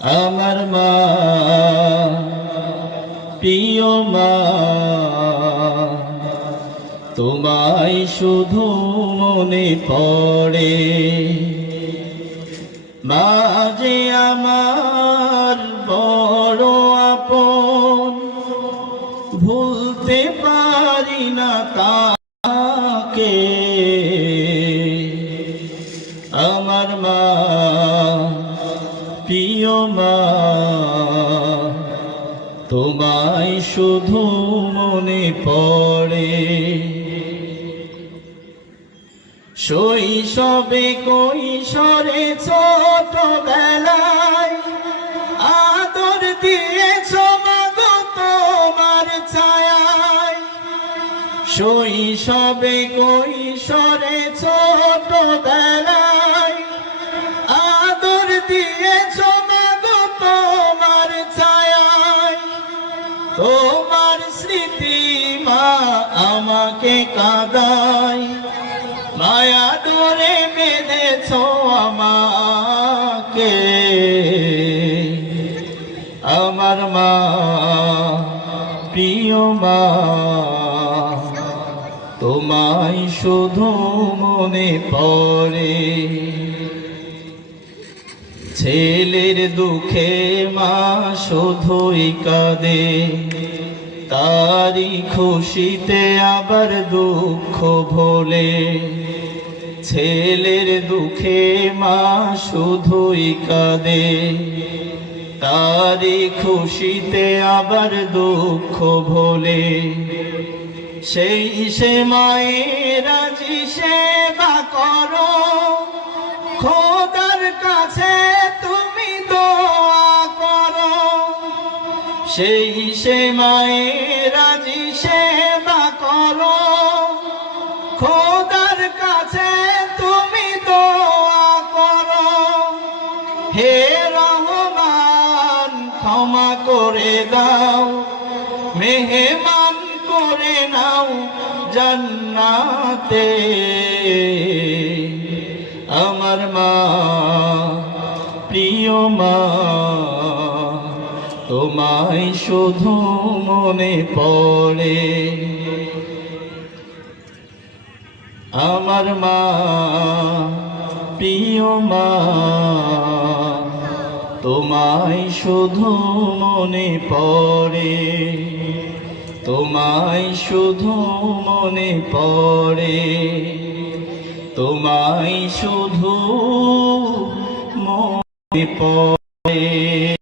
আমার মা, প্রিয় মা, তোমায় শুধু মনে পড়ে। মা, যে আমার বড় আপন, ভুলতে পারি না তাকে আমার মা, প্রিয় মা, তোমায় শুধু মনে পড়ে। শৈশবে কৈশোরে ছোট বেলায় আদর দিয়েছ মাগো তোমার ছায়ায়। শৈশবে কৈশোরে ছোট তোমার স্মৃতি মা আমাকে কাদায়। মায়া ডোরে বেঁধেছ আমাকে। আমার মা, প্রিয় মা, তোমায় শুধু মনে পড়ে। ছেলের দুঃখে মা শুধুই কাঁদে। তারি খুশিতে আবার দুঃখ ভোলে। ছেলের দুঃখে মা শুধুই কাঁদে। তারি খুশিতে আবার দুঃখ ভোলে। সেই সে মায়ের রাজি সেবা করো সেই সে মায়ের রাজি সেবা করো। খোদার কাছে তুমি দোয়া করো। হে রহমান, ক্ষমা করে দাও। মেহমান করে নাও জান্নাতে। আমার মা, প্রিয় মা তোমায় শুধু মনে পড়ে। আমার মা, প্রিয় মা, তোমায় শুধু মনে পড়ে। তোমায় শুধু মনে পড়ে। তোমায় শুধু মনে পড়ে।